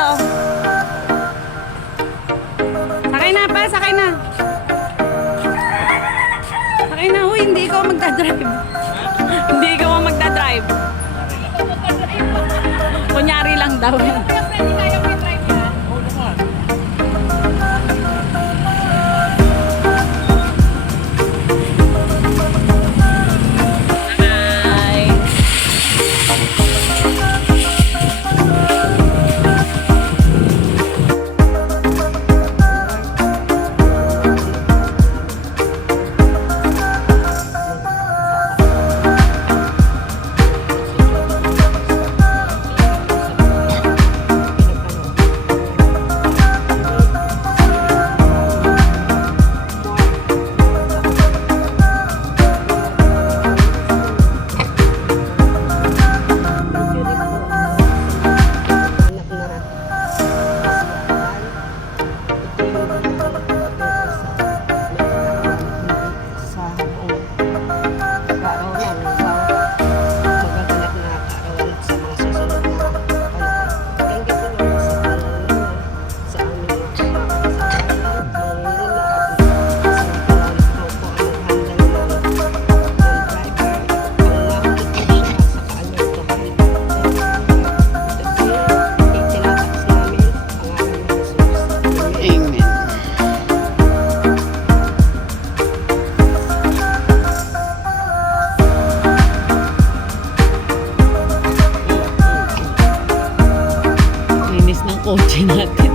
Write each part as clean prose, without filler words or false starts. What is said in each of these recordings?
dito. Sakay na pa, sakay na. Sakay na, huy, hindi ikaw magdadrive. Hindi ikaw ang magdadrive. Kunyari lang daw. Kotse natin.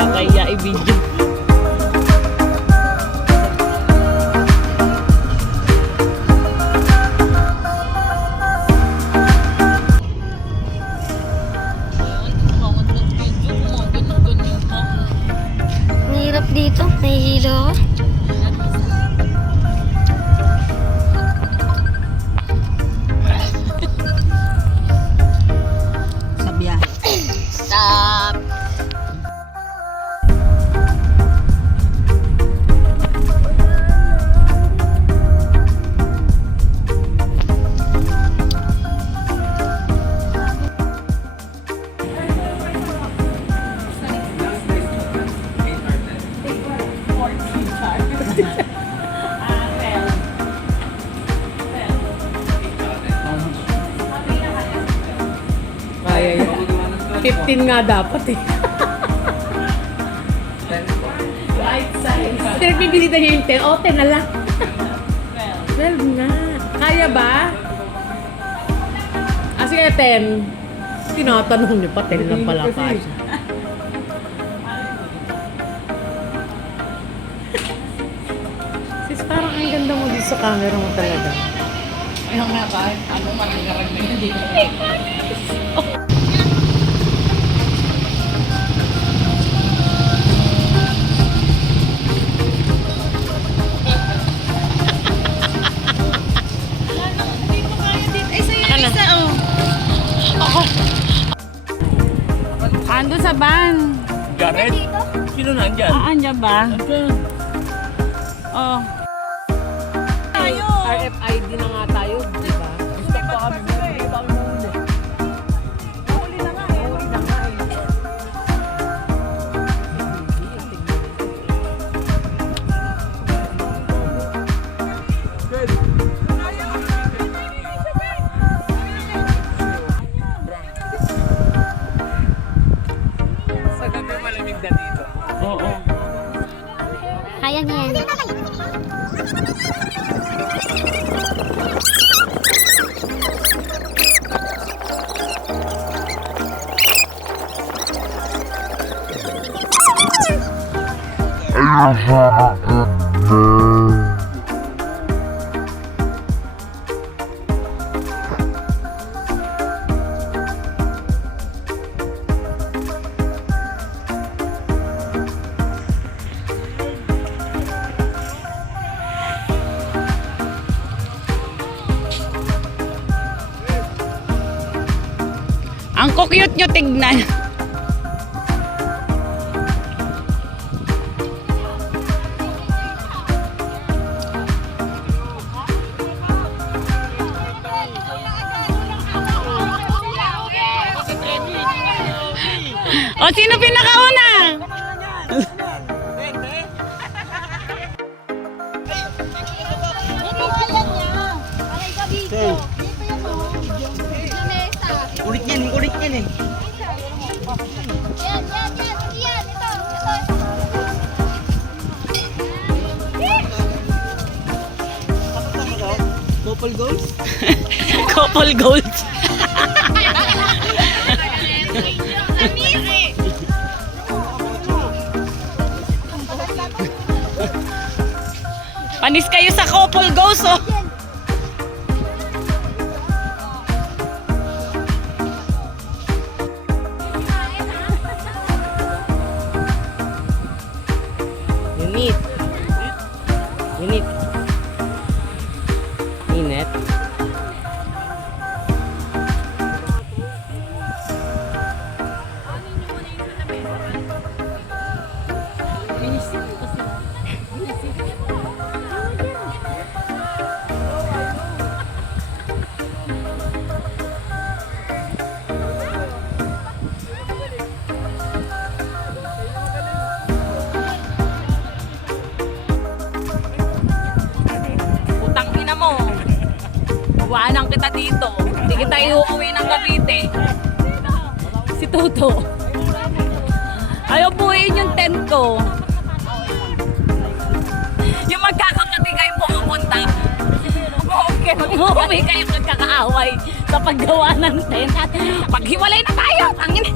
Kakaya i-video. Nahirap dito. Nahihilo ako. Stop! Kaya yun. 15 nga dapat eh. Right size. Pinagpipilita niya yung 10. O, 10 na lang. 12 nga. Kaya ba? Sige, 10. Tinatanong niyo pa, 10 lang pala kasi. Sis, parang ang ganda mo dito sa camera mo talaga. Ayun nga kahit ano, manigarag na yun dito. Ando sa van. Jared? Sino nandyan? Andyan ba? Andyan. Oh. RFID na nga tayo, di ba? Gusto pa kami mo. Hindi pa kami mahuli. Huli na nga eh. Huli na nga eh. Good. Sa gabi malamig na dito. Oo. Kaya niyan. Ang cute nyo tignan. O, sino pinakauna? Kulit yan eh. Couple goals? Couple goals. Panis kayo sa couple goals, oh. Unit. Init. Utang ina mo. Buwanan kita dito. Hindi kita iuuwi ng Cavite. Si Tuto. Ayaw buuin yung tent ko. Yung magkakapati kayo pumunta. Okay, mag-uwi kayo magkakaaway sa paggawa ng tent. Paghiwalay na tayo. Tangin na.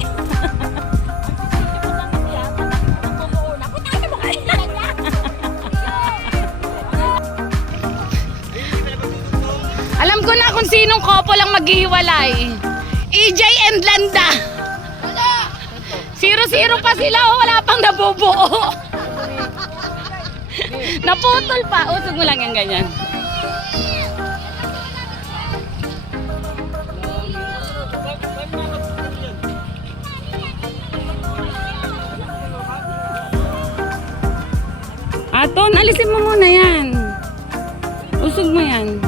Alam ko na kung sinong couple ang maghihiwalay. EJ and Landa. 0-0 pa sila o wala pang nabubuo. Naputol pa. Usog mo lang yung ganyan. Aton, alisin mo muna yan. Usog mo yan.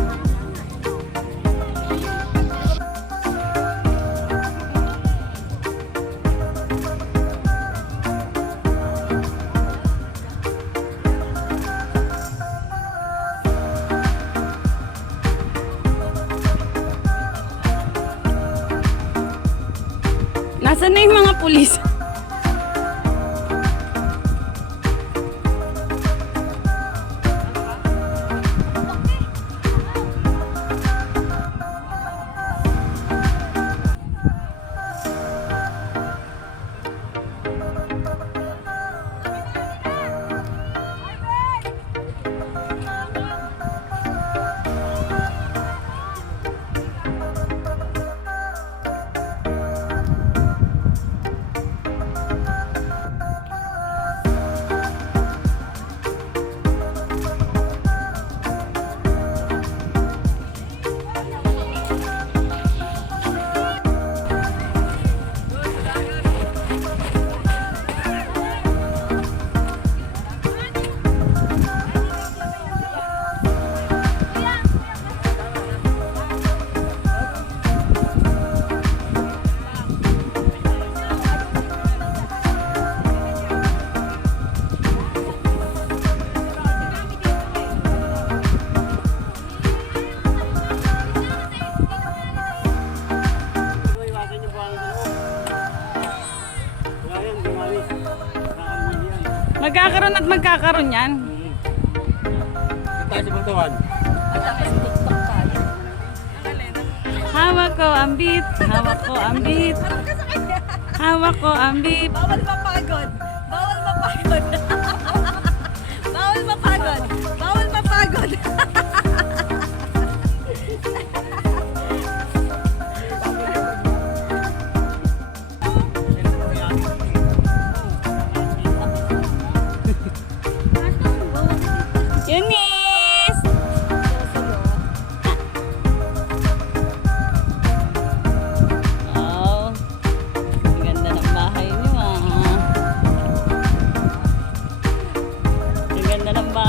Nasaan na yung mga pulis? Magkakaroon at magkakaroon yan. Tayo sa Bantawan. Hawak ko ang beat, hawak ko ang beat. Hawak ko ang beat. Bawal mapagod. Bawal mapagod. Bawal mapagod. Bawal mapagod. Eunice! Oh, ang ganda ng bahay niyo ah. Ang ganda ng bahay.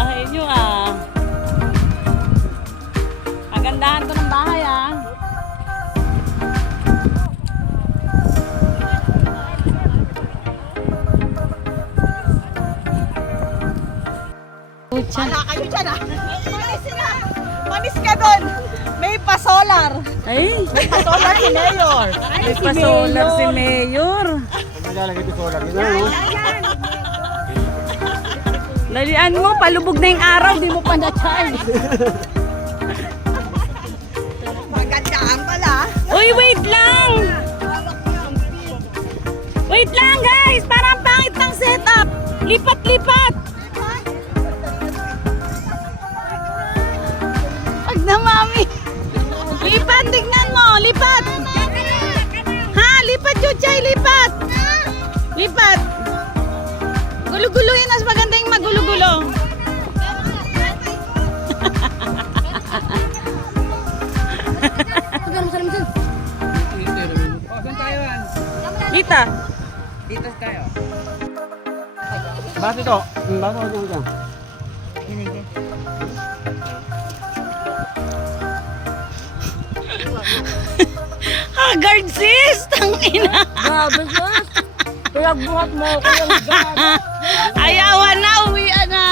solar. Ay, Solar si Mayor. may pa-solar si Mayor. Maglalagay ito solar. Ito na, no? Dalian mo, palubog na yung araw, di mo pa na-charge. Magandaan pala. Uy, wait lang! Wait lang, guys! Parang pangit ng setup! Lipat-lipat! Pag na, mami! Lipat, tignan mo! Lipat! Ha? Lipat, Chuchay! Lipat! Lipat! Gulo-gulo yun. Mas maganda yung magulo-gulo. Kita. Dito tayo. Baso ito. Baso ito dyan. Haggard sis! Tangina! Grabe sis. Pinagbuhat mo ako yung gana. Ayawan na! Uwian na!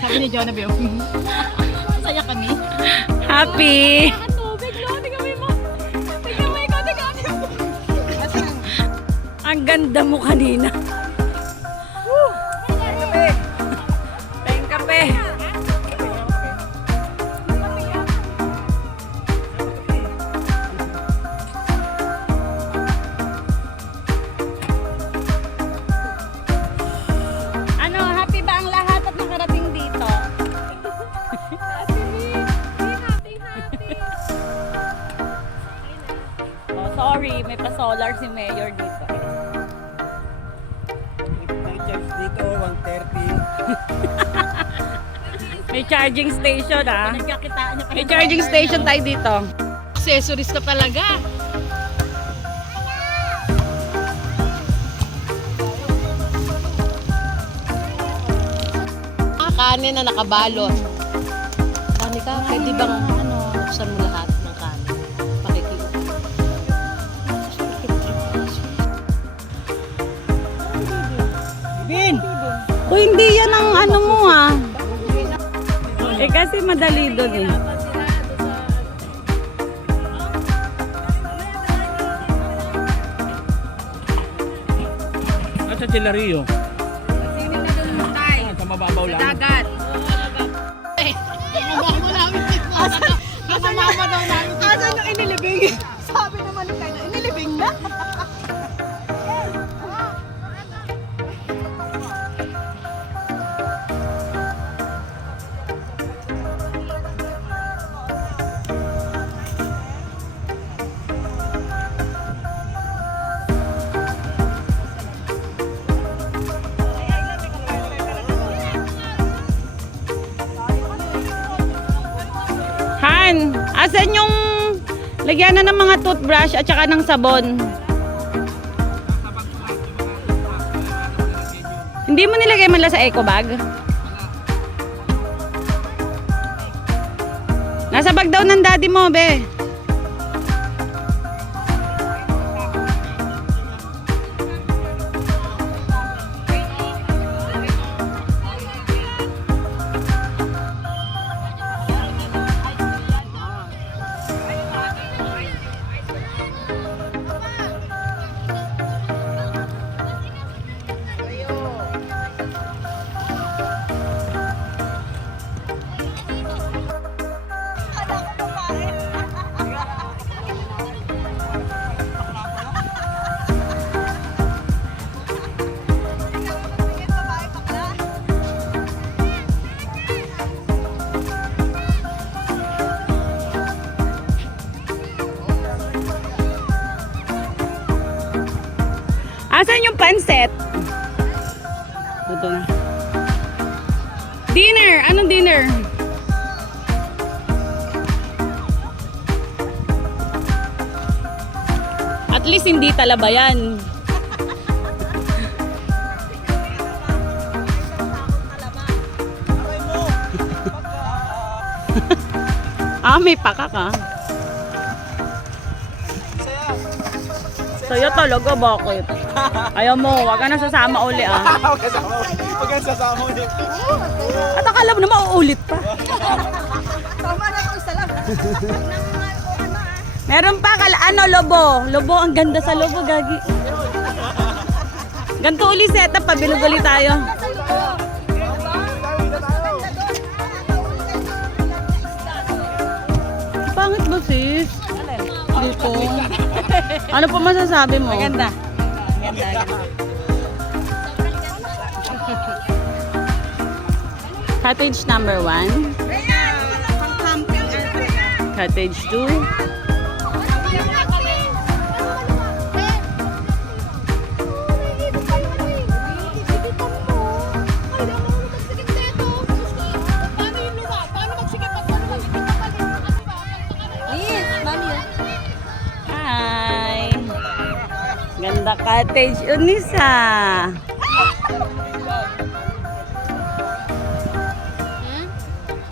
Sabi ni Jonabe, saya kami. Happy! Tubig no, tingnan mo yung mo. Tingnan mo ikaw, tingnan mo. Ang ganda mo kanina. Tayong kape. Ano, happy ba ang lahat at nakarating dito? Oh, sorry, may pa-solar si Mayor dito. Nag-charge dito, 130. May charging station ah. Nagkakitaan niya pa. May charging station tayo dito. Accessories ka talaga. Kanin na nakabalot. Kanin ka, pwede bang buksan mo lahat ng kanin? Pakikita. Bin! O hindi yan ang ano mo ah. Eh kasi madali doon eh. At sa Chilario. Sa mababaw lang. Dagat. Asan yung inilibing? Sabi naman ni Kaya, inilibing na. Han, asan yung lagyanan ng mga toothbrush at saka ng sabon? Hindi mo nilagay man lang sa eco bag? Nasa bag daw ng daddy mo, be. Asan yung panset? Ito na. Dinner! Anong dinner? At least hindi talaba yan. May pakak ah. Saya talaga, bakit? Ayaw mo, wag ka na sasama uli ah. Huwag ka sasama ulit. At akala mo na mauulit pa. Tama na kung isa lang. Meron pa, lobo. Lobo, ang ganda sa lobo, gagi. Ganito uli setup, pabilog uli tayo. Pangit ba sis? Dito. Ano pa masasabi mo? Maganda. Cottage number 1. Cottage 2. Hi! Ganda cottage, Unisa!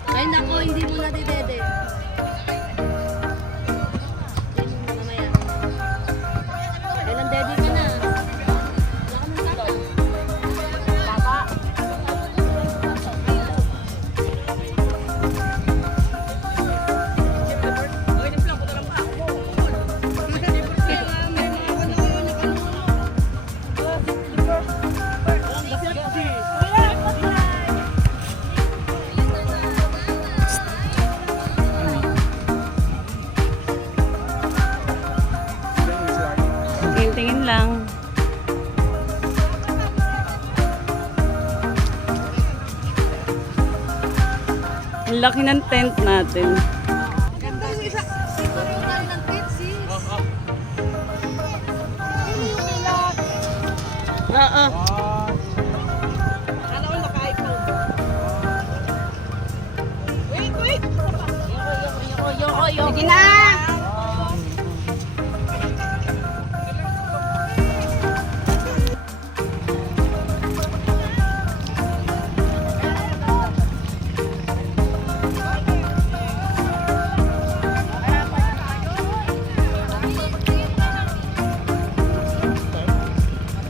Ay nako, hindi mo na didede. Mamaya. Kailan dede ka na? Wala ka ng tapa. Tingin-tingin lang. Ang laki ng tent natin. Oo. Alam mo, naka-iPhone. Wait! Sige na!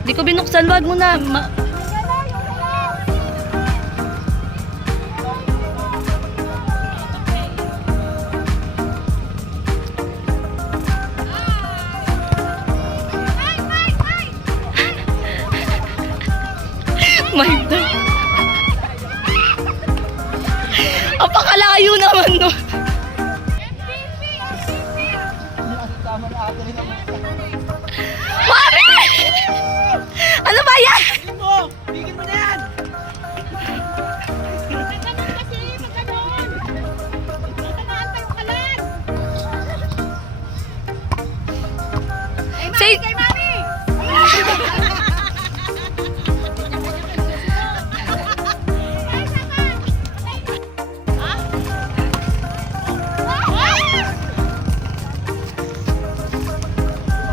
Di ko binuksan, wag mo na. My God. Apakalayo naman no. Mami! Ano ba yan? Bigyan mo na yan! Say,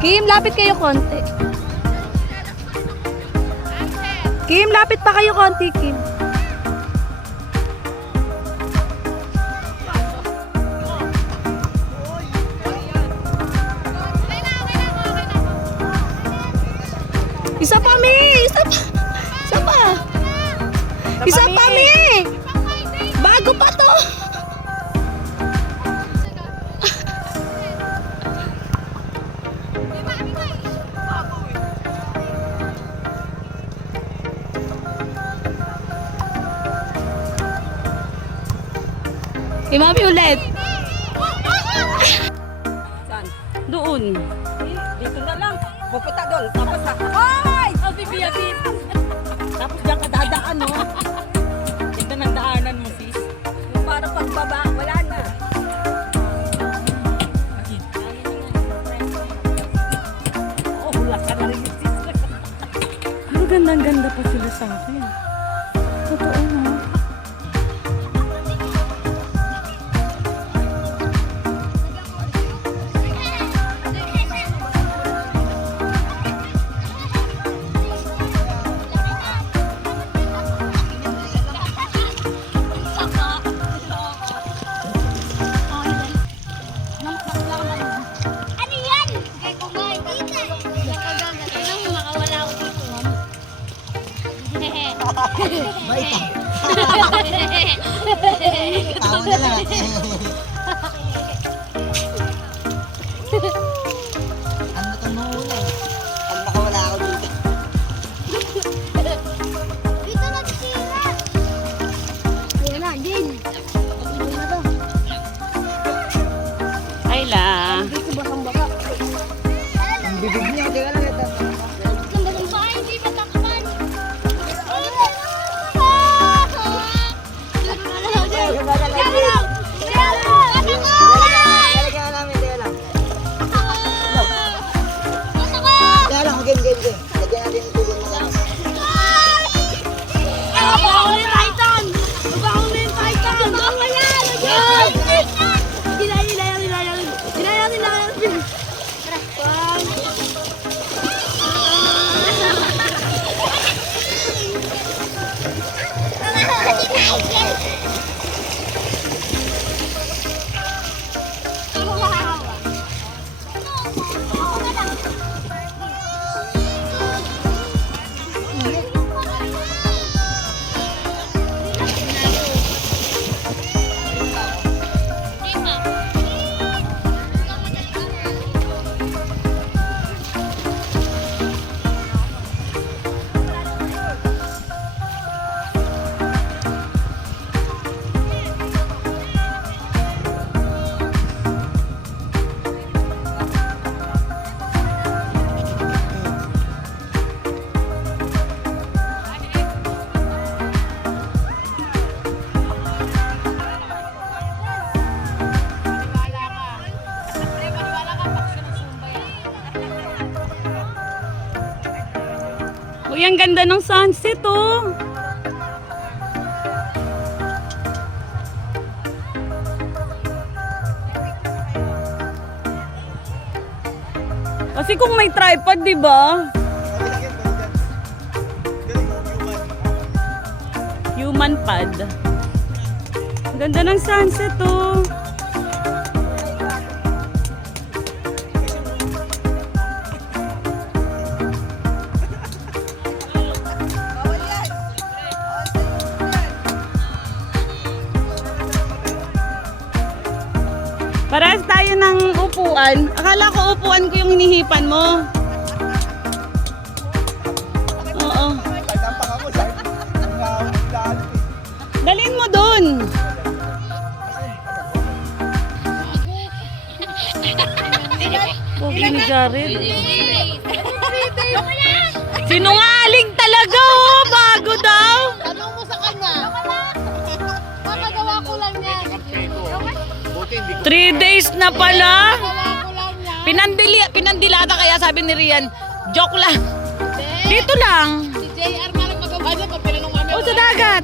Kim, lapit kayo konti. Kim, lapit pa kayo konti, Kim. Isa pa, Mi! Isa pa! Isa pa! Isa pa, Mi! Bago pa to! Mami ulit. Doon. Dito na lang. Pupunta doon. Tapos na. Ay! Tapos diyan ka dadaan, no? Ito ng daanan mo, sis. Yung para pagbaba, wala na. Oh, hula ka na rin, sis. Pero gandang-ganda pa sila sa akin. Totoo mo. Ano yan? Kaya kumain dito. ito. Tawa na lang. Ano itong mahuli? Pag nakawala ako dito. Dito na sila. Ayan na, din. Dito na to. Ayla. Dito basang-basa. Ang bibig niya, teka lang ito. Basang baka hindi matakpan. Lalagyan namin, teka lang. Teka lang, game. Lagyan natin yung tubig mo lang. Uy, ang ganda ng sunset, oh. Kasi kung may tripod, di ba? Human pad. Ang ganda ng sunset, oh. Parehas tayo ng upuan. Akala ko upuan ko yung hinihipan mo. Oo. Nagtampang ako, sir. Dalhin mo dun. Pogi ni Jared. Sinungaling talaga, oh. Bago daw. Tanong mo sa kanya. Kakagawa ko lang yan. 3 days na pala. Kakagawa ko lang yan. Pinandilata kaya sabi ni Rian, joke lang. Dito lang. Si JR nga lang magawa niya pag tinanong kami. O sa dagat.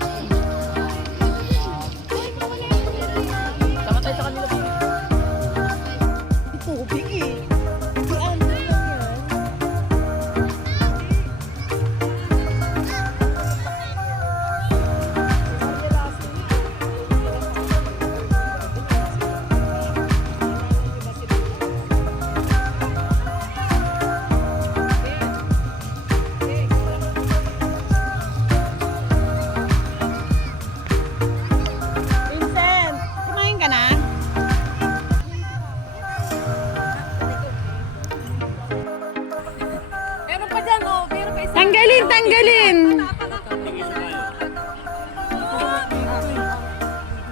Vincent, kumain ka na? Meron pa dyan, oh. Meron pa isa. Tanggalin.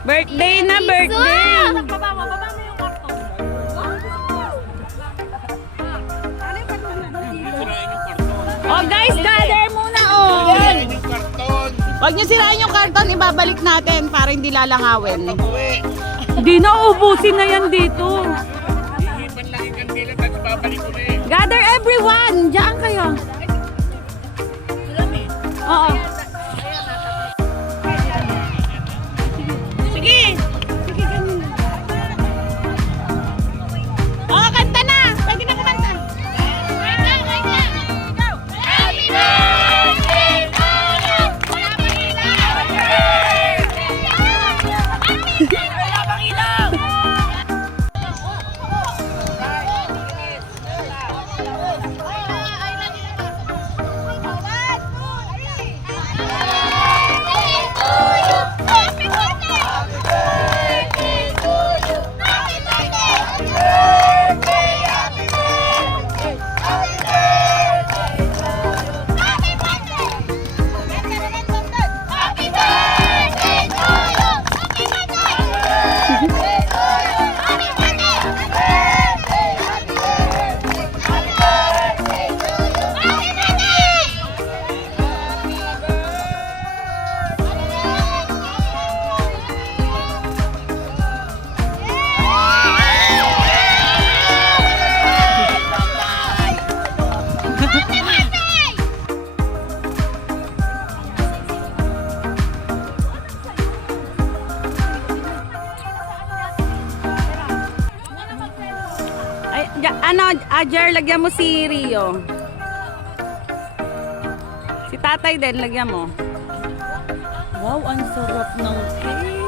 Birthday na, birthday. Baba mo yung karton. Oh guys, gather muna, oh. Huwag niyo sirain yung karton, ibabalik natin para hindi lalangawin. Hindi na, ubusin na yan dito. Gather everyone, diyan kayo. Oo. Sige. Sige, ganun. Oh, kanta na. Pwede na kumanta. Wait lang. Go. Happy birthday to you. Wala pang ilaw. ano, Ajar, lagyan mo si Rio. Si tatay din, lagyan mo. Wow, ang sarap ng cake.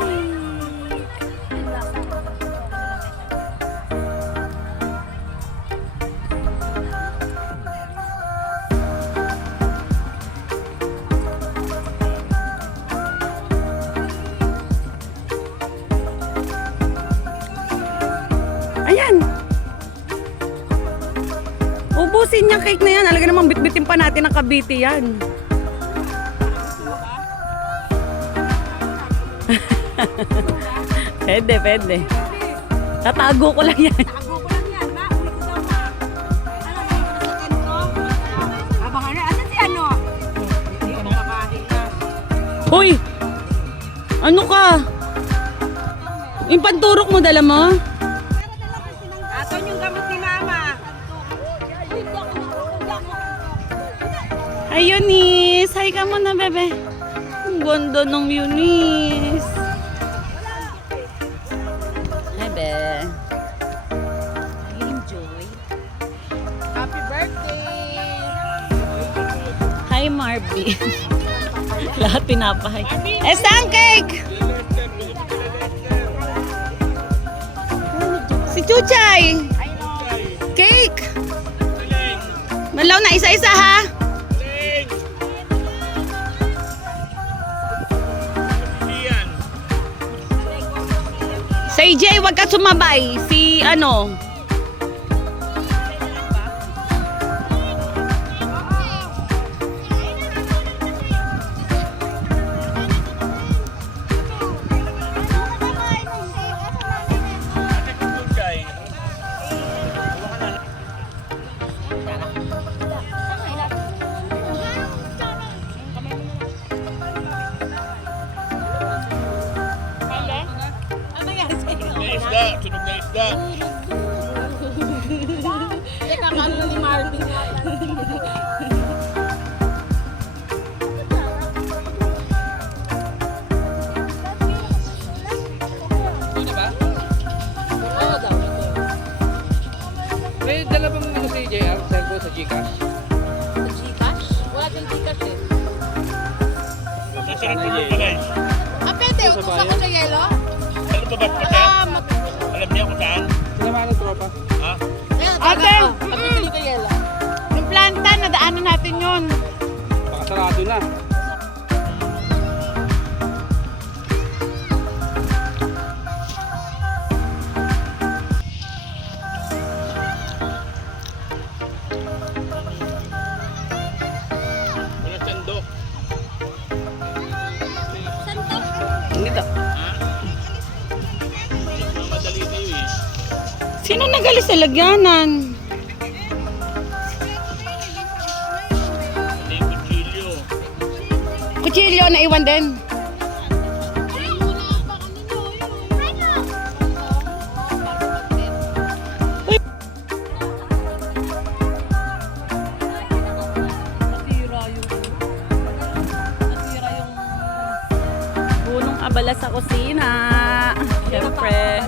Ayan. Ubusin niya cake na yan. Alaga namang bitbitin pa natin ang Cavite yan. Pwede, pwede. Tatago ko lang yan. Tago ko lang yan, ma. Uli ko daw, ma. Ano, nakikita sa ko? Abangan na. Asan si ano? Hindi ko nakakain na. Hoy! Ano ka? Yung panturok mo, dala mo? Aton yung gamot ni mama. Hi, Eunice! Hi ka muna, bebe. Ang ganda ng Eunice. Hi, be. Enjoy. Happy birthday! Hi, Marby. Lahat pinapahay. Saan cake? Si Chuchay. Cake. Malaw na isa-isa ha. Sa AJ, wag ka sumabay. Si ano? Isda, sunog na isda. Teka, kano ni Marvin? May dala bang ano si JR, cellphone sa Gcash? Gcash? Wala kang Gcash eh. Masarap yung guys. Ah, pwede. Utos ako sa yelo? Ano ba ba pata? Alam niya kung saan? Sinamahan ng tropa. Ha? Ate! Pabili ka yelo. Yung planta, nadaanan natin yun. Baka sarado na. Wala sandok. Dito. Madali kayo eh. Sino nagalis sa lagyanan? Hindi yung kutsilyo. Kutsilyo na iwan din. Uy. Punong abala sa kusina. Siyempre.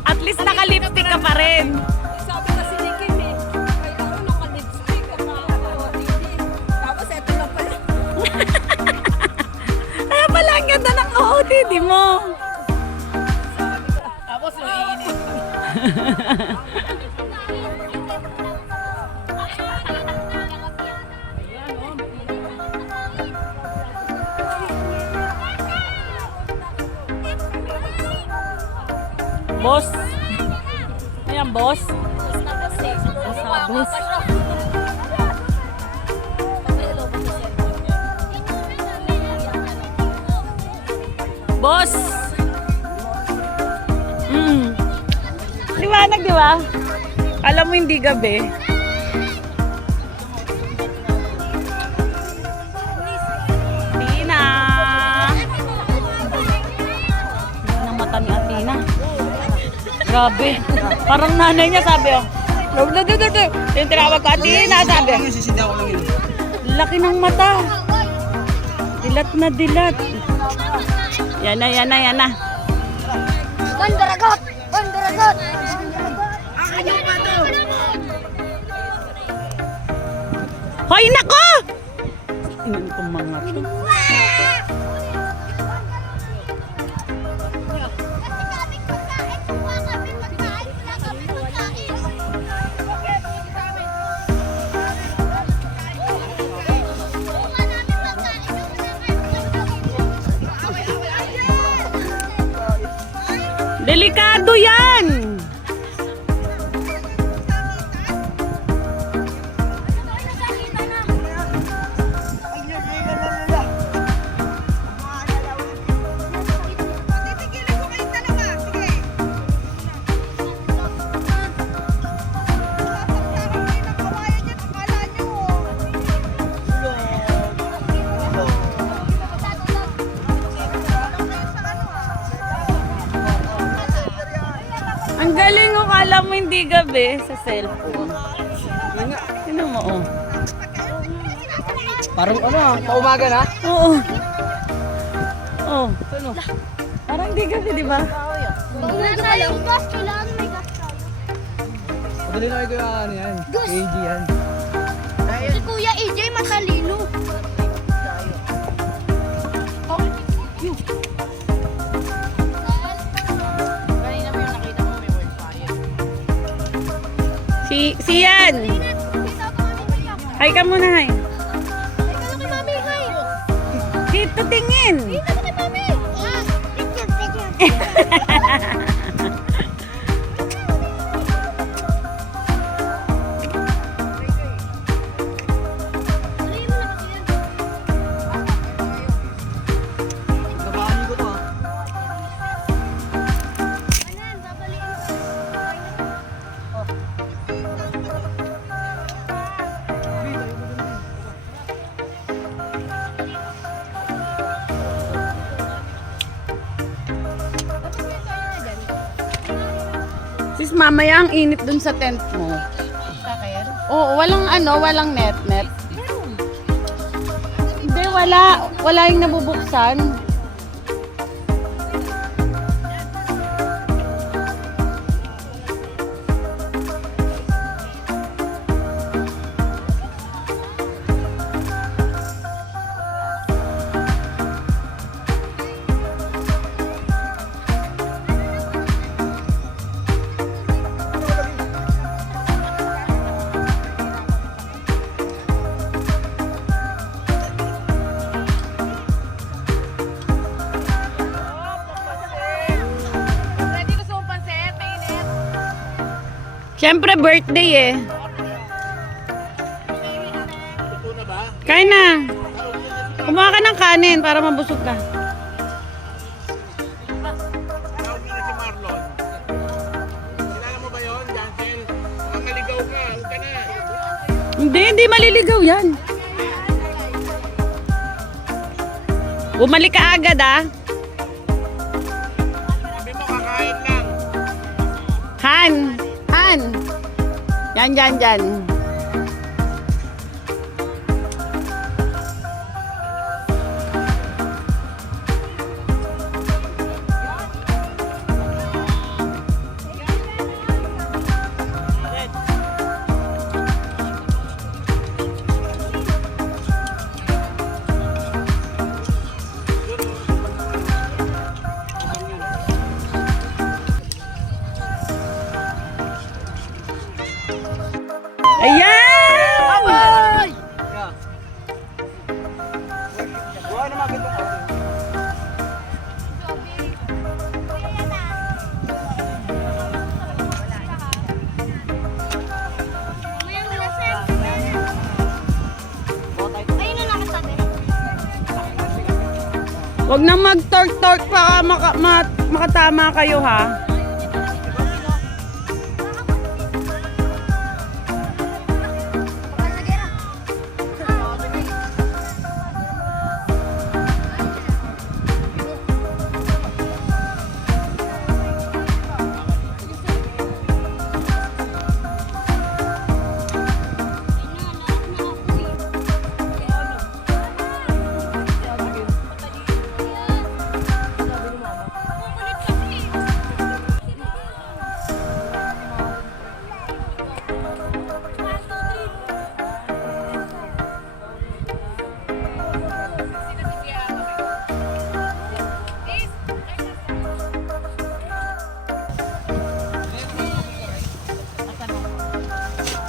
At least naka-lipstick ka pa rin. Sabi kasi ni Kim eh, ay ako naka-lipstick at naka-lipstick. Tapos eto lang pala. Kaya pala ang ganda ng OOTD mo. Tapos naiinit. Boss. Ayan, boss. Boss. Boss. Liwanag, di ba? Alam mo hindi gabi. Tina. Ang mata ni Atina. Grabe. Parang nanay niya sabi oh. Yung tinawag ko Atina sabi. Laki ng mata. Dilat na dilat. Yan na, yan na, yan na. Bandaragot! Bandaragot! Ay, nako! Inan ko mga to. Delikado yan! Ang galing ko, kala mo hindi gabi sa cellphone. Sino mo, oh? Parang ano, paumaga na? Oo. Oh. Parang hindi gabi, di ba? Wala tayong gas. Kailangan may gas tayo. Madali na kayo ano yan. KG yan. Si Kuya AJ matalino. Si Yan! Hi ka muna, hi. Ano kay Mami? Hi. Dito tingin. Ano kay Mami? Picture. Nabali ko to ah. Sis, mamaya ang init dun sa tent mo. Oo, walang walang net. Hindi, wala. Wala yung nabubuksan. Siyempre, birthday eh. Kain na. Kumuha ka ng kanin para mabusog ka. Tawag nyo na si Marlon. Kilala mo ba yun, Jansel? Ang maligaw ka, huwag ka na. Hindi maliligaw yan. Bumalik ka agad ah. Sabi mo, kakain lang. Han. Yan. Ayan! Buhay na maganda ka. Huwag na mag-tork-tork pa makatama kayo ha.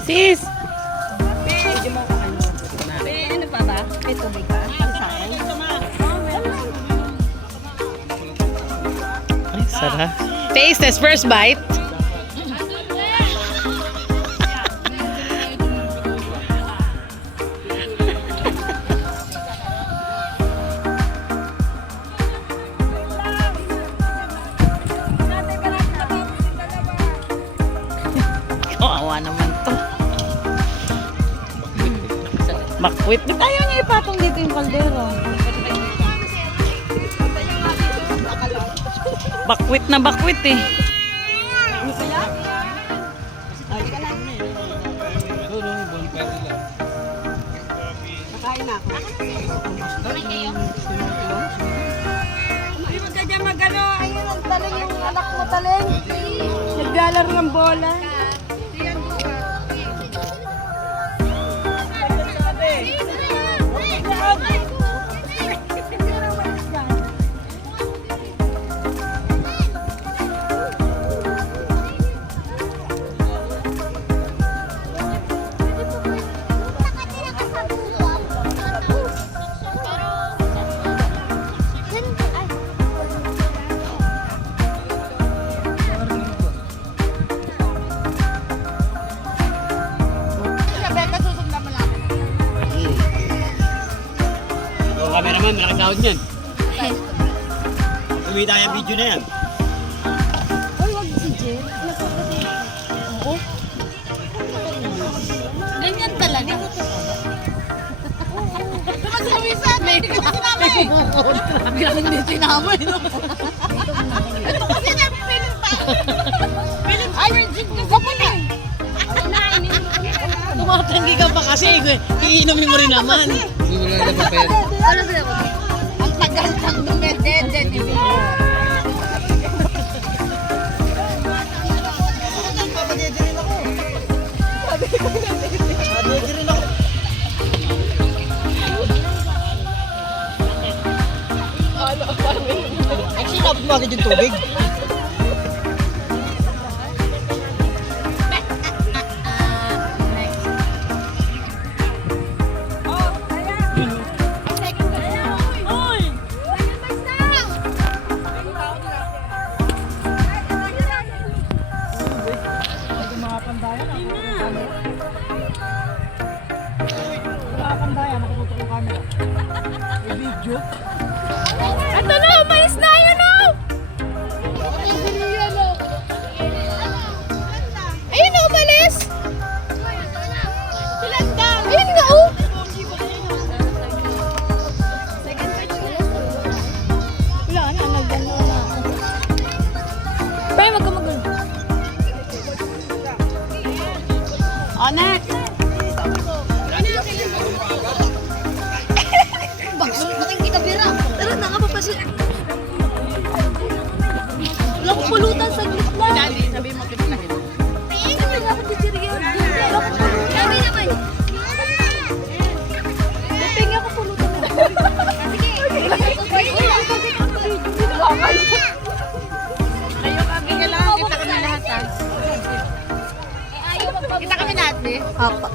Sis! Ano pa ba? May tubig pa? Ay, sarap. Taste test, first bite. Kawawa naman to. Bakwit. Ba't ayaw niya ipatong dito yung kaldero? Bakwit na bakwit eh. Ay, huwag ka dyan magano. Ayun, ang taling yung anak mo, taling. Naglalaro ng bola. Cameraman, malaki sahod niyan. Kumita yung video na yan. Ganyan talaga. Biglang hindi sinamay, no? Ito kasi na, piling pa. Piling pa. Virgin ka sa piling. Tumatanggi ka pa kasi. Iinumin mo rin naman. Hindi mo lang na papel. Ano ba naman? Ang tagal ng dumedede, di ba? Ay, sinap mo agad yung tubig. Ito na, umalis na yun, no? Ayun na, umalis. Ayun na, oh. Wala na, nagano na. Bay, wag ka magulo. Oh, next. Baking kita bira. Tara na nga, papasin. Wala kong pulutan sa gitna. Daddy, sabi mo piplahin. Sabi nga ako chichirigyan. Wala kong pulutan. Sabi naman. Piping ako pulutan. Kayo kami ka lang. Kita kami lahat ha. Kita kami lahat eh. Apa.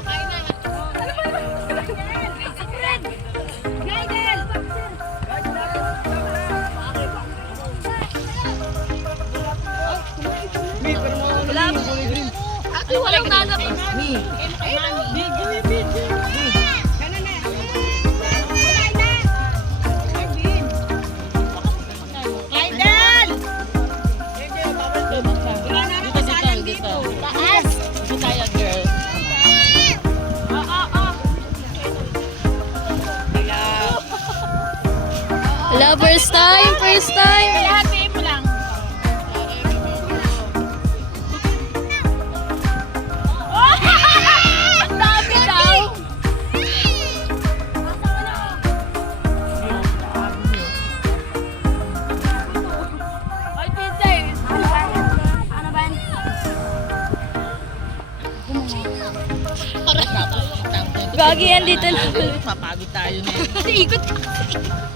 Ay, walang nagap. Idol! Dito. Taas. Dito tayo, girl. Hello, first time, first time. Hatiin mo lang. Ang dami daw. Ay, DJ. Ano ba? Gagi yan dito lang. Papagod tayo na eh. Kasi ikot.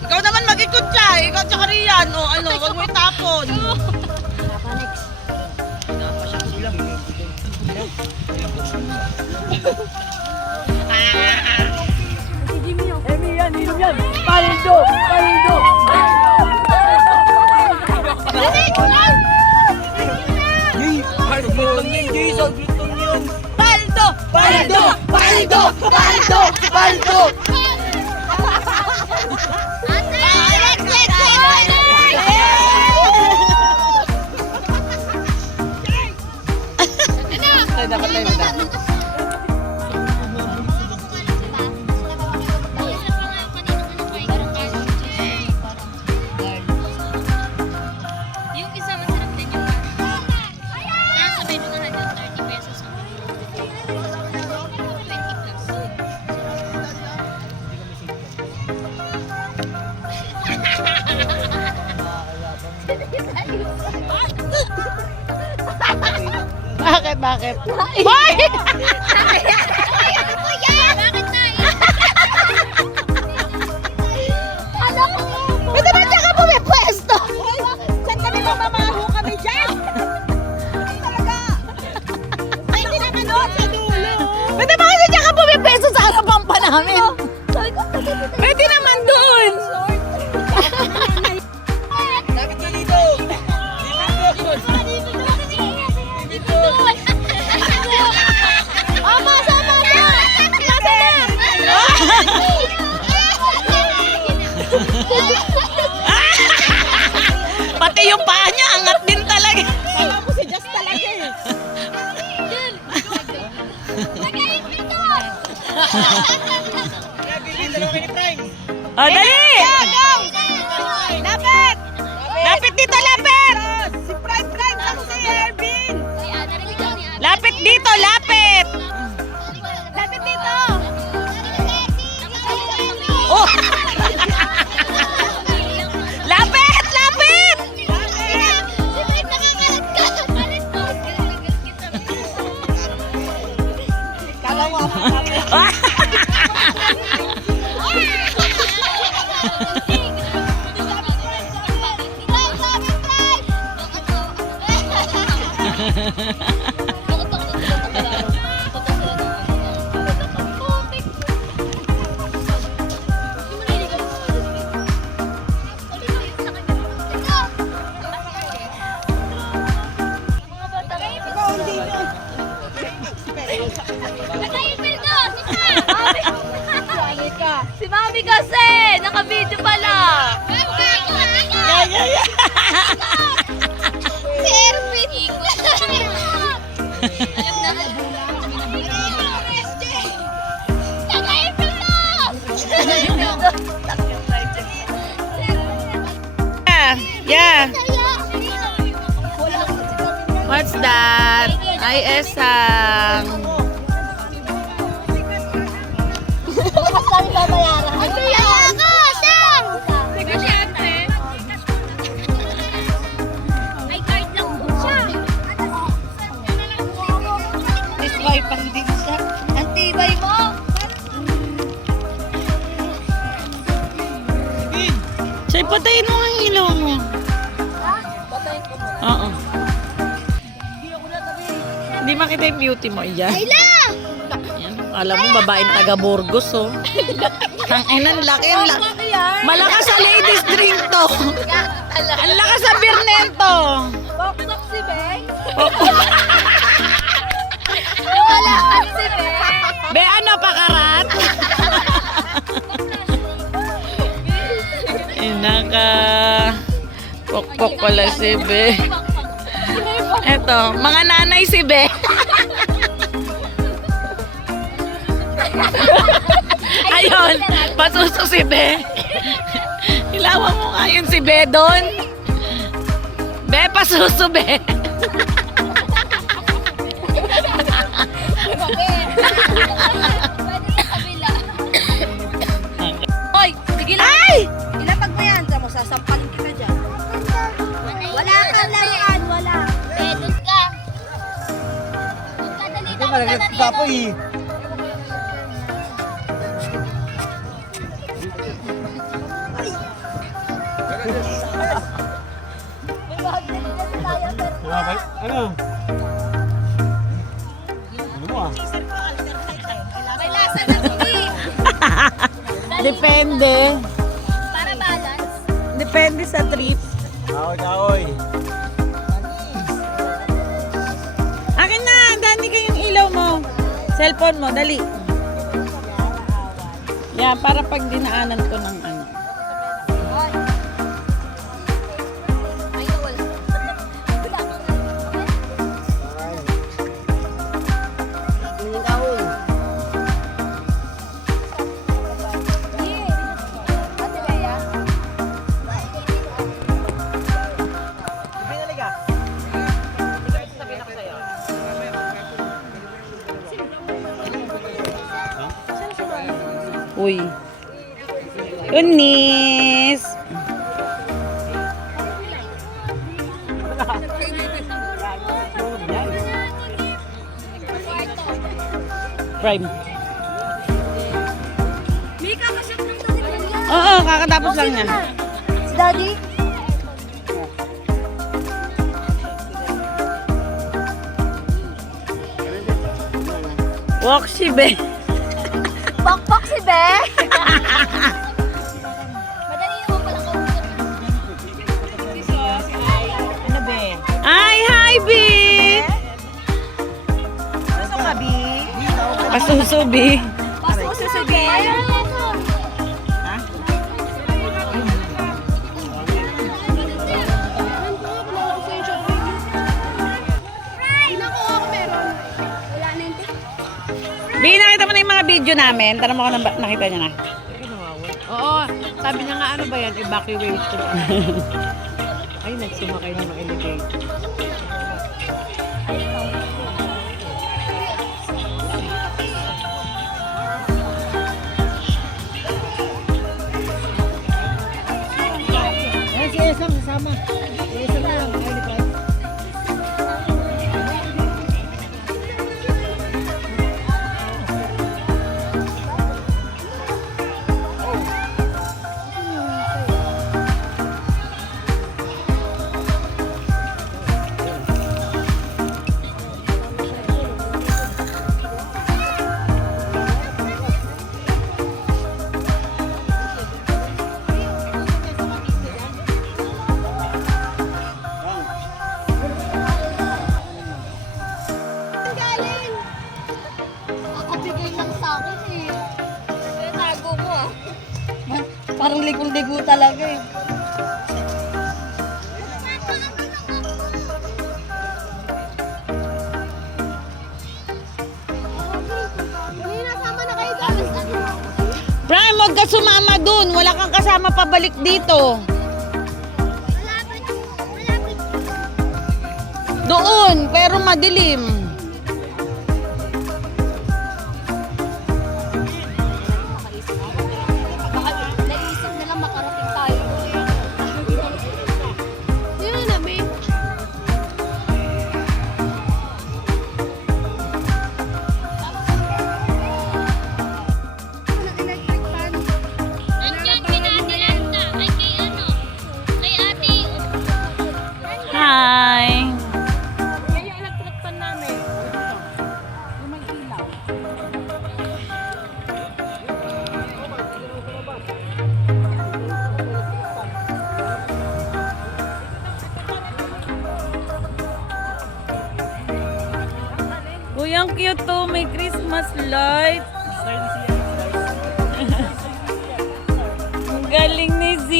Ikaw naman mag-ikot siya. Ikaw tsaka riyan. O ano, huwag mo itapon. Yung isa masarap din yung nasa may mga 130 pesos ang 20 plus. Bakit? Boy! Bakit na? Pwede ba dyan ka pumipwesto? Saan kami mamamaho kami dyan? Talaga. Ay, hindi naman doon sa dulo. Pwede ba kasi dyan ka pumipwesto sa harapan pa namin? Pwede naman doon. Dapat ka dito! Pati yung paa niya, angat din talaga. Kala ko si Jess talaga eh. Oh, dali! Lapit! Lapit dito, lapit! Si Pride ako si Ervin! Lapit dito, lapit! Lapit dito! Oh! Lapit! Lapit! Kalawa pa kami. Si Mami kasi! Naka-video pala! Si Erwin! Alam na. Yeah. What's that? Ay, esang. Ito yan ako! Sang! May card lang po siya. Iswipang din siya. Ang tibay mo! Say, patayin mo ang ilaw mo. Oo. Hindi makita yung beauty mo, iya. Ayla! Yan. Alam mo, babaeng taga Burgos, oh. Ang inan, laki. Malakas sa ladies drink to. Ang lakas sa Birnento. Baksak si Beng? Lumalakas si Ben. Be, ano, pakarat? Inaka. Pokpok pala si Be. Eto, mga nanay si Be. Ayun, pasuso si Be. Ilawan mo nga yun si Be doon. Be, pasuso Be. Hoy! Sige lang! Ay! Ilapag mo yan. Tama, sasampalin kita dyan. Wala kang laruan, wala. Eh, doon ka. Doon ka, dali. Takot ka na dito. Ano? May lasa na to, eh. Depende. Para Depende sa trip. Kahoy. Akin na, dani kayong ilaw mo. Cellphone mo, dali. Yan, para pag dinaanan ko ng ano. Uy. Unis. Prime. Oo, kakatapos lang niya. Si Daddy? Walk si Be. Pakpak si Be? Madali naman pala kausap. Ano be? Ay, hi, Be. Gusto ka, Bi? Pasuso, Be. Pasuso si Be? Be, nakita mo na yung mga video namin. Tanong mo kung nakita niya na. Oo, sabi niya nga ano ba yan, evacuation. Ay, nagsumakay na ng elevator. Si Esam, kasama. Si Esam na lang. Ay, di ba? Ako bigay lang sa akin eh. Tago mo ah. Parang ligo-ligo talaga eh. Prime, huwag ka sumama dun. Wala kang kasama pabalik dito. Doon, pero madilim. Naisip na lang makarating tayo. Yun na namin. Nandiyan kinatilanta. Ay kay ano? Kay ate. Hi. Yan yung electric pan namin. Yung may ilaw. Uy, ang cute to. May Christmas light. Ang galing ni Z.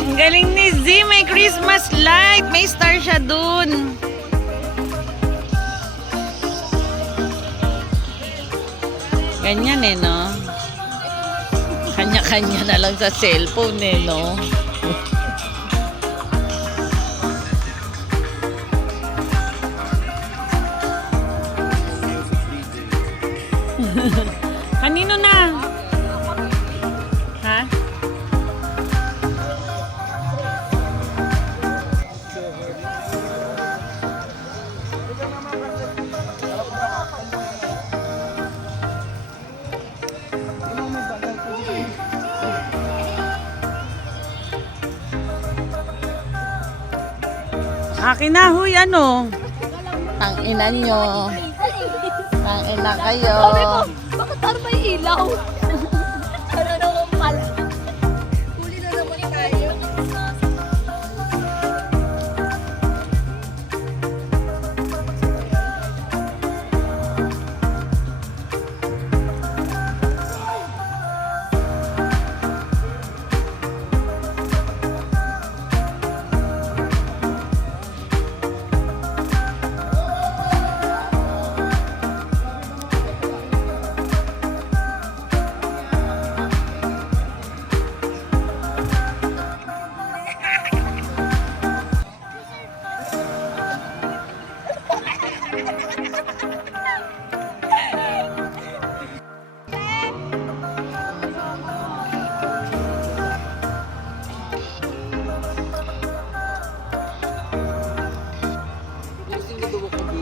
Ang galing ni Z. May Christmas light. May star siya dun. Ganyan eh, no? Kanya-kanya na lang sa cellphone eh, no? Kanino na? Ha? Akin na, huy, ano? Ang ina nyo. Ang ina kayo. Bakit parang may ilaw? Ano naman pala?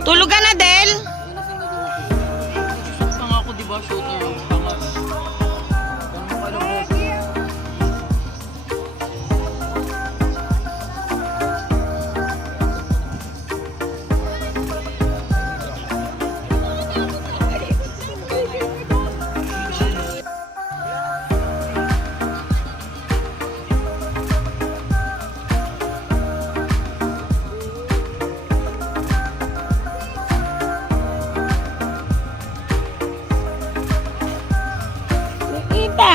Tulog ka na, Del? Pangako, di ba? Shoot na yung pangas. Ganun ka lang po. Kita.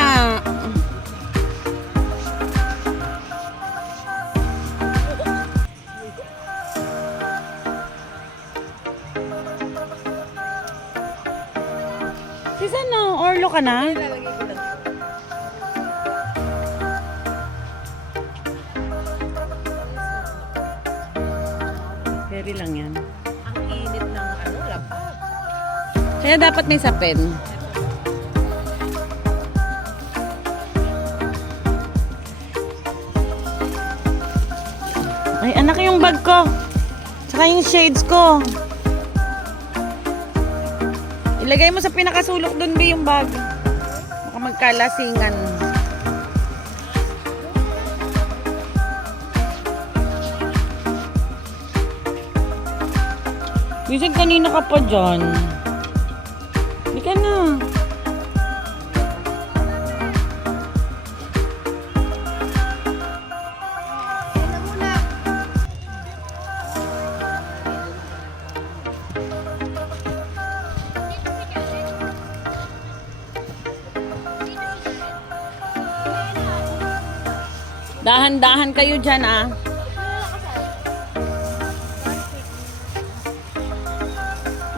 Sisa na, orlo ka na? Very lang yan. Ang init ng ano, laptop. Kaya dapat may sapin. Ay, anak yung bag ko. Tsaka yung shades ko. Ilagay mo sa pinakasulok doon, B, yung bag. Baka magkalasingan. Bisig kanina ka pa dyan. Hindi ka na. Dahan-dahan kayo dyan, ah.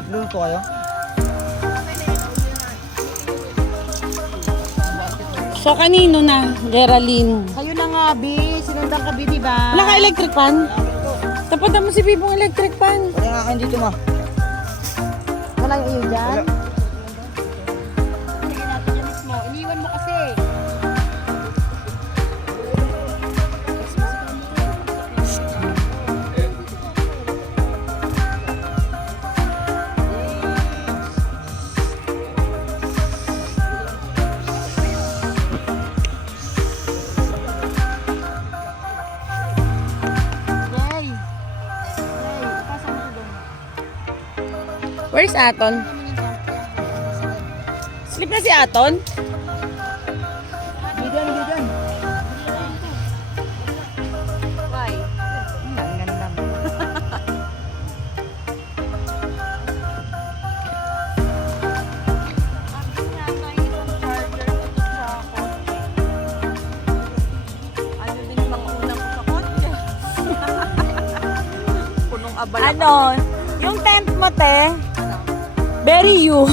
Luto kayo? So, kanino na, Geraldine? Kayo na nga, B. Sinundan ka, B, di ba? Wala ka electric fan? Tapatan mo si Bibong electric fan. Wala nga kayo dito, ma. Wala yung iyo dyan? Wala. Sige natin dyan mismo. Iniwan mo kasi. Yay! Yay! Ipasa mo ko doon. Where's Aton? Sleep na si Aton? Bidan, bidan. Why? Ang ganda mo. Ano din yung mga unang ko sa kotse? Punong abala. Ano? Yung tent mo, te? Very you.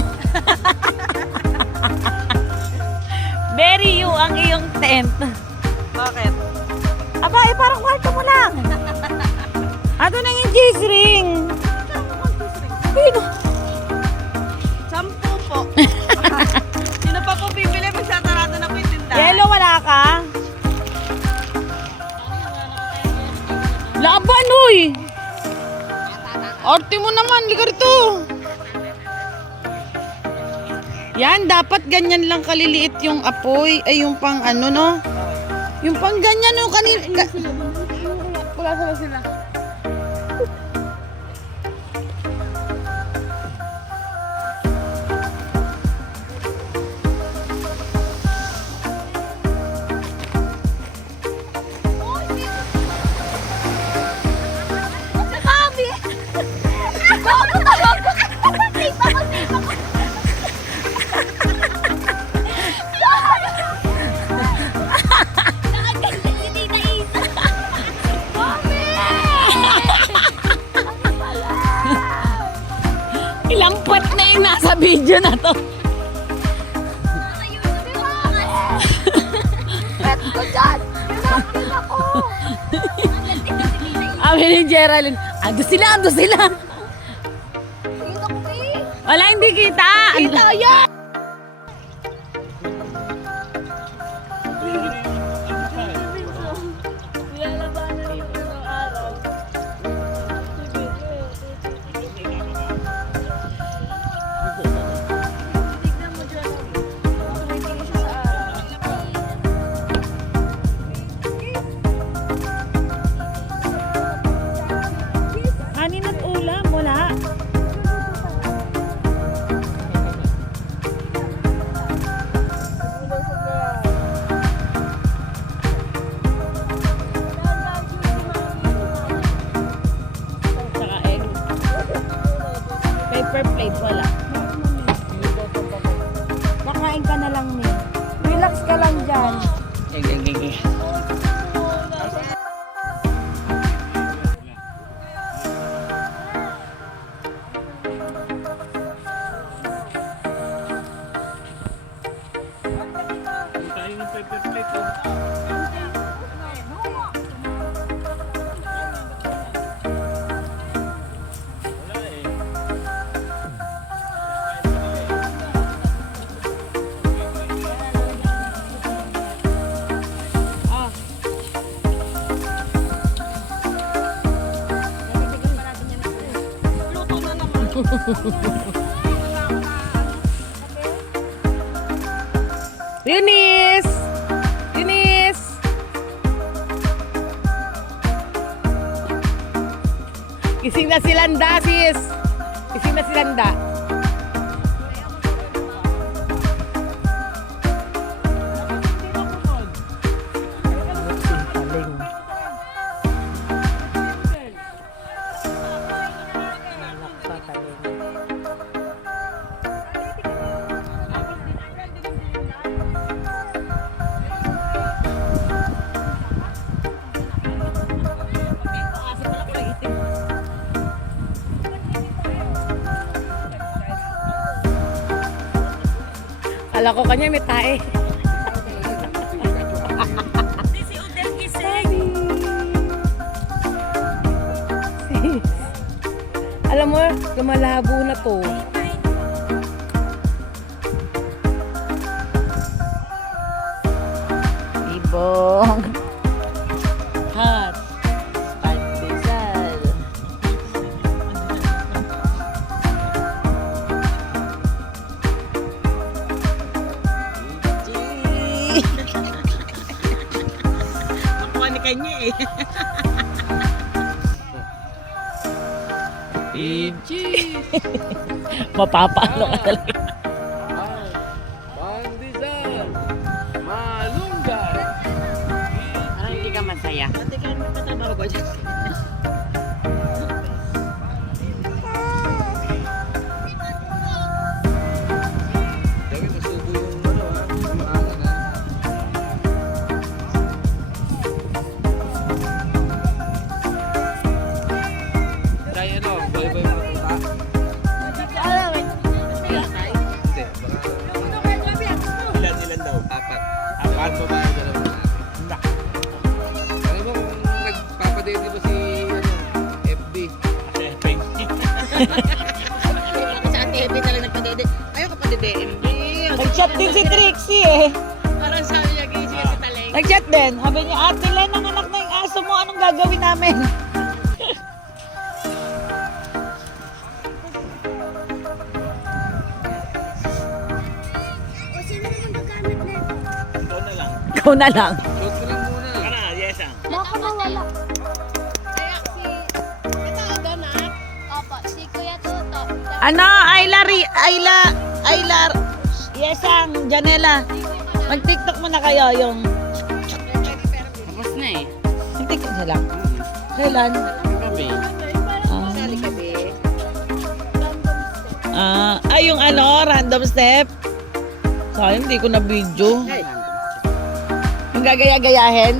Very you ang iyong tent. Bakit? Aba, eh, parang kwarto mo lang. Ato na yung G-string. Pino? 10 po. Sino pa po bibili? Magsasarado na po yung tindahan. Yellow, wala ka? Laban, uy! Arte mo naman, liga rito. Yan, dapat ganyan lang kaliliit yung apoy. Ay, yung pang ano, no? Yung pang ganyan, yung kanina. Wala sa sila. Ilang puwet na yung nasa video na to. Sabi ni Geraldine, ando sila, ando sila. Wala, hindi kita. Kita yun. Eunice! Eunice! Gising na si Landa, sis! Gising na si Landa. Kala ko kanya may tae. Alam mo, lumalabo na to. Ibong. Hot. Pandesal. Nakuha ni kanya eh. Mapapalo ka talaga. Pandesal. Malunggay. Parang hindi ka masaya. Dati ka nagtatrabaho ba dyan? Dahil masubo yung ano ha. Maaga na. Dahil ano, boy-boy mo punta. Hindi, baka Ilan daw? apat. Apat babae na lang natin. Alam mo kung nagpapadate ba si ano, FB? Sa ate Hebe talaga nagpadede. Ayaw ka pa DDMB. Nag-chat din si Trixie eh. Parang sabi niya, gising si Taleng. Nag-chat din. Sabi niya, Ate Len, ang anak na yung aso mo. Anong gagawin namin? Ikaw na lang. Shoot ko lang muna. Kana, yes ang. Opo, si Kuya Tuto. Ano? Ayla. Yes, ang Janela. Mag-TikTok mo na kayo yung... Tapos na eh. Yung TikTok na lang. Kailan? Gabi. Yung ano, random step. Sayang, hindi ko na video. Yung gagaya-gayahin.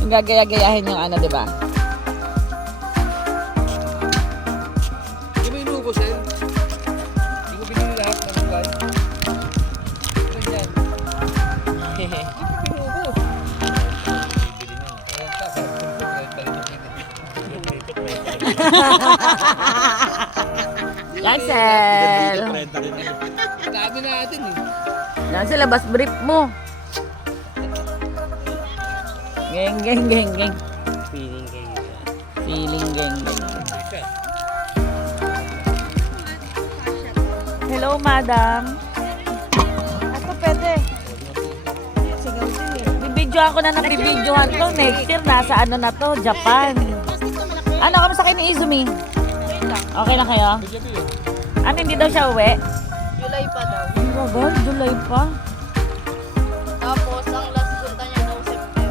Yung gagaya-gayahin yung ano, di ba? Di ba inuubos yan? Di mo binili lahat ng supply? Ganyan. Di mo inuubos. Bibili na. Ayan ka, sarap ng supply. Tayo na Lancel! Dami natin eh. Lancel, labas brief mo. Geng. Feeling geng. Hello, madam. Ako pwede. Bibidyohan ko na ng bibidyohan to. Next year, nasa ano na to, Japan. Ano, kamusta kayo ni Izumi? Okay na kayo? Ano, hindi daw siya uwi? July pa daw. Ano ba? July pa? Tapos, ang last punta niya daw September.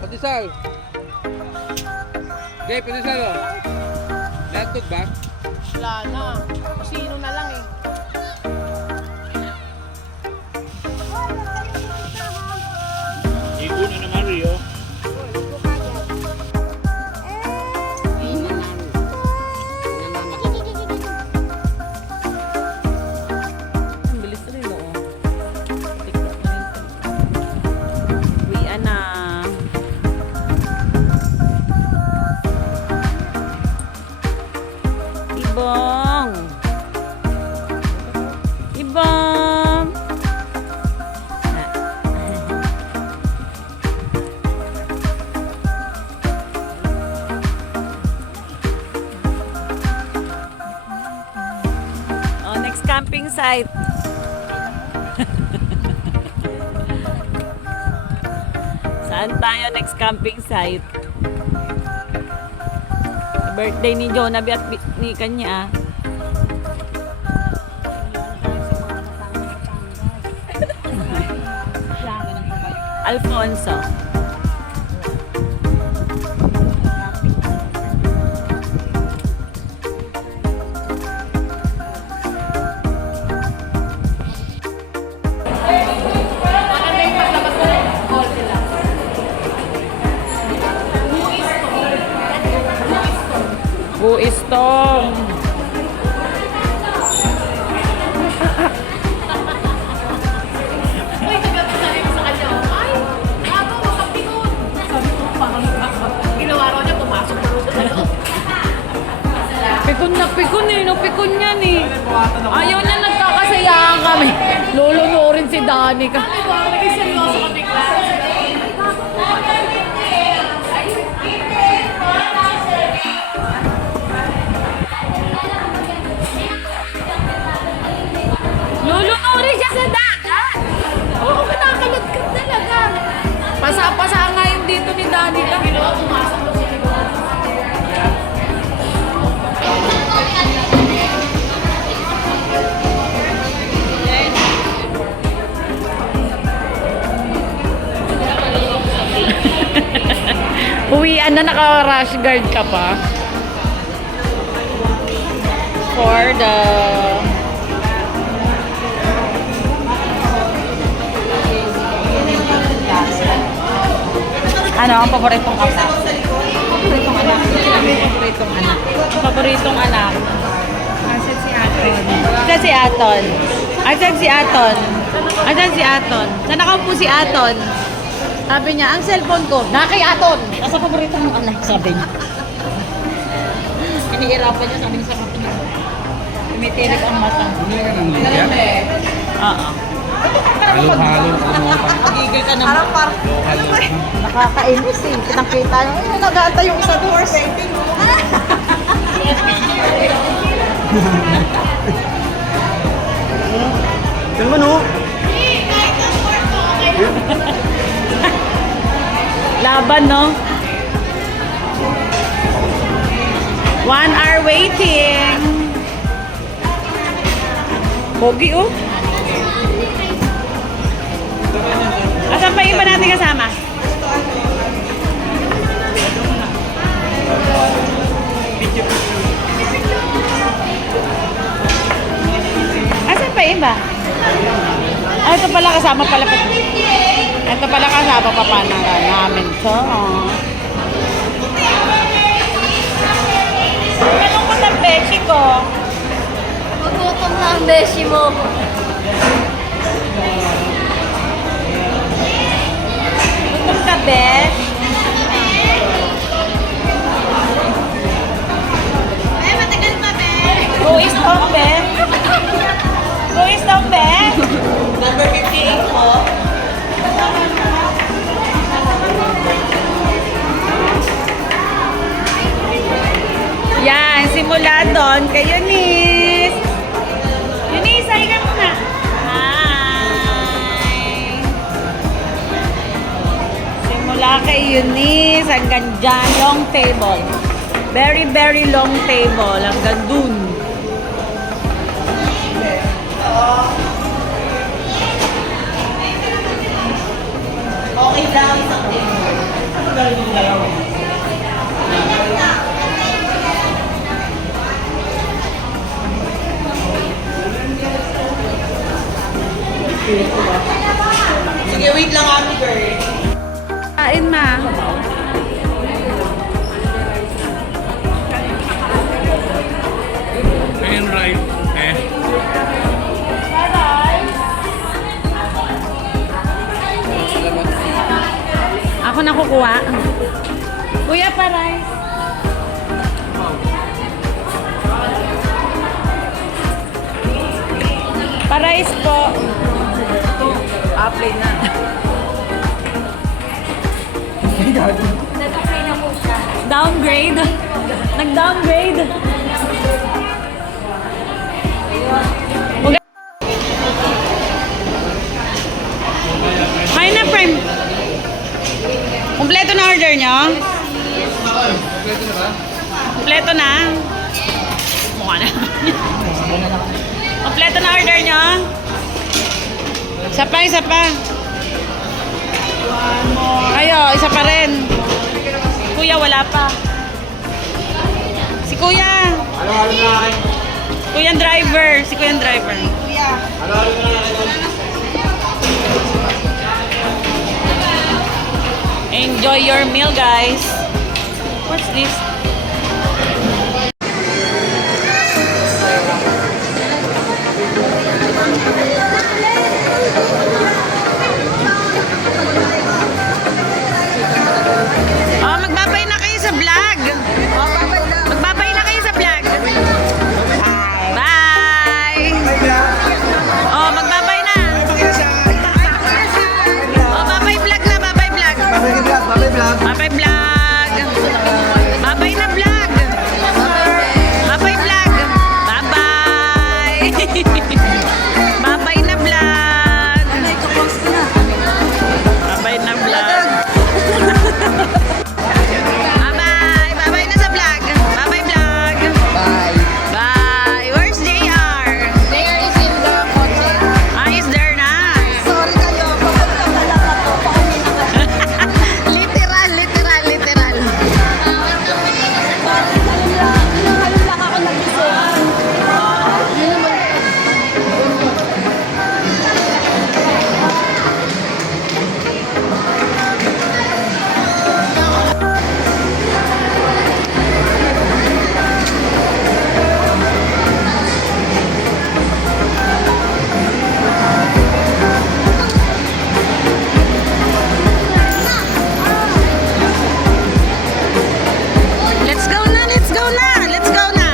Pandesal. Jay, pandesal oh. Landog ba? Wala na. Kung sino na lang eh. Igo na naman, Rio. Ang bilis rin, oo. TikTok. camping site. Saan tayo next camping site? Birthday ni Jonabi at ni kanya. Alfonso. Buistong. Ginawa raw niya, pumasok pa rin sa loob. Pikon na pikon eh, no pikon yan eh. Ayaw niya nagkakasayahan kami. Lolo rin si Danica. Naging seryoso kami class. Lulunurin siya sa dagat. Oo, kinakalagkat talaga. Pasa-pasa nga yung dito ni Danica. Ginawa, pumasok pa siya. Uwian na, naka-rush guard ka pa. For the... Ano ang paboritong anak? Paboritong anak. Paboritong anak. Paboritong anak. Asan si Aton? Asan si Aton? Asan si Aton? Asan si Aton? Saan nakaupo si Aton? Sabi niya, ang cellphone ko, nakay Aton. Nasa paborito mong anak, sabi niya. Hinihirapan niya, sabi niya sa mata. Tumitirik ang mata. Oo. Halo-halo. Magigil ka naman. Nakakainis eh. Kitang-kita niya. Ay, nag-aantay yung isa doors. Yan man oh. Laban, no? 1 hour waiting. Pogi, oh. Asan pa yung iba natin kasama? Asan pa yung iba? Ah, ito pala kasama pala. Ito pala kasama pa pa namin to. Ganun ko sa beshi ko. Magutom na ang beshi mo. Gutom ka, besh? Ay, matagal pa, be. Who is Tom, besh? Who is Tom, besh? Number 58 po. Yan, simula doon kay Eunice. Eunice, ay ka muna. Hi. Simula kay Eunice hanggang dyan, long table. Very, very long table hanggang dun. Okay lang, isang table. Sige, wait lang kami, girl. Kain, ma. Ayun, right. Ako na kukuha. Kuya, paray. Parais po. Apply na. Downgrade. Nag-downgrade. Huwag Kompleto na? Mukha na. Kompleto na order nyo? Isa pa, isa pa. Kayo, isa pa rin. Kuya, wala pa. Si Kuya. Halo-halo na akin. Kuyang driver. Si Kuyang driver. Halo-halo na akin. Enjoy your meal, guys. What's this? Oh, magbabay na kayo sa vlog. Magbabay na kayo sa vlog. Bye. Oh, magbabay na. Oh, babay vlog na, babay vlog. Babay vlog. Babay na vlog. Babay vlog. Bye-bye. Babay na vlog. Babay na vlog. Bye-bye. Bye-bye na sa vlog. Bye-bye vlog. Bye. Bye. Where's JR? There is in the kotse. Ah, is there na? Sorry kayo, papunta pa lang ako. Paunin naman. Literal, literal, literal. Ngayon lang ako nagising. Let's go na, let's go na, let's go na.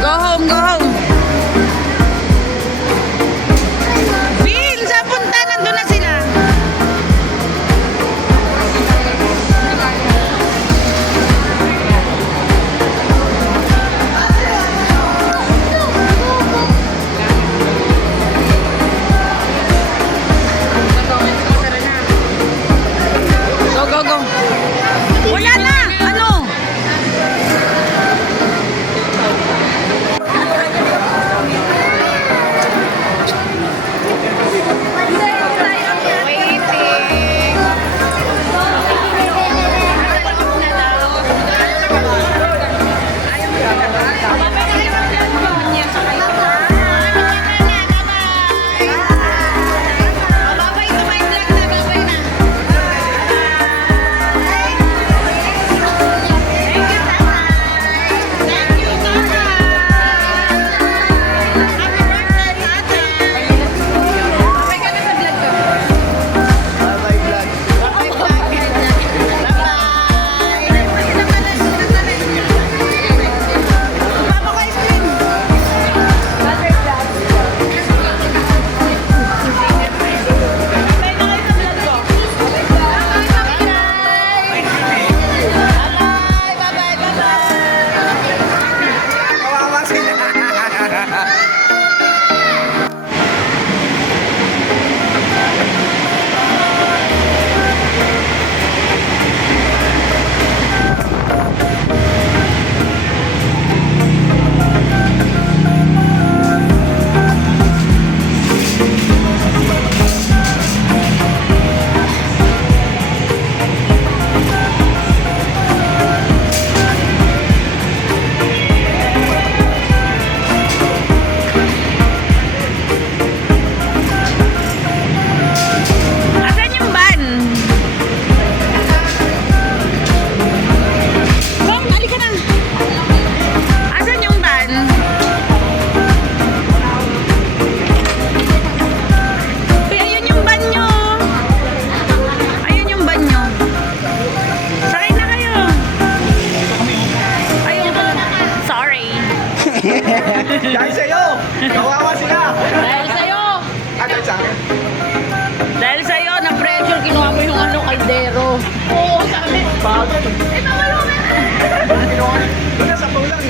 Go home, go home. Bill, sa punta, nandun na sila. Go, go, go. Wala na. Ano? Waiting. Babay to my vlog na, babay na. Thank you, Tatay. Thank you, Tatay. Happy birthday, Tatay. Babay ka na sa vlog ko. Babay vlog. Babay vlog. Mama ko ice cream. Babay na kayo sa vlog ko. Bye-bye, bye-bye. Kawawa sila. Asan yung van? Bong, halika na. Asan yung van? Uy, ayun yung van nyo. Ayun yung van nyo. Sakay na kayo. Ayun. Sorry. Dahil sa'yo. Kawawa sila. Dahil sa'yo. Dahil sa akin. Dahil sa'yo, na-pressure, kinuha mo yung ano, kaldero. Oo, sa amin. Bago. Eh, mamalumi. Kinuha. Doon na sa paulan.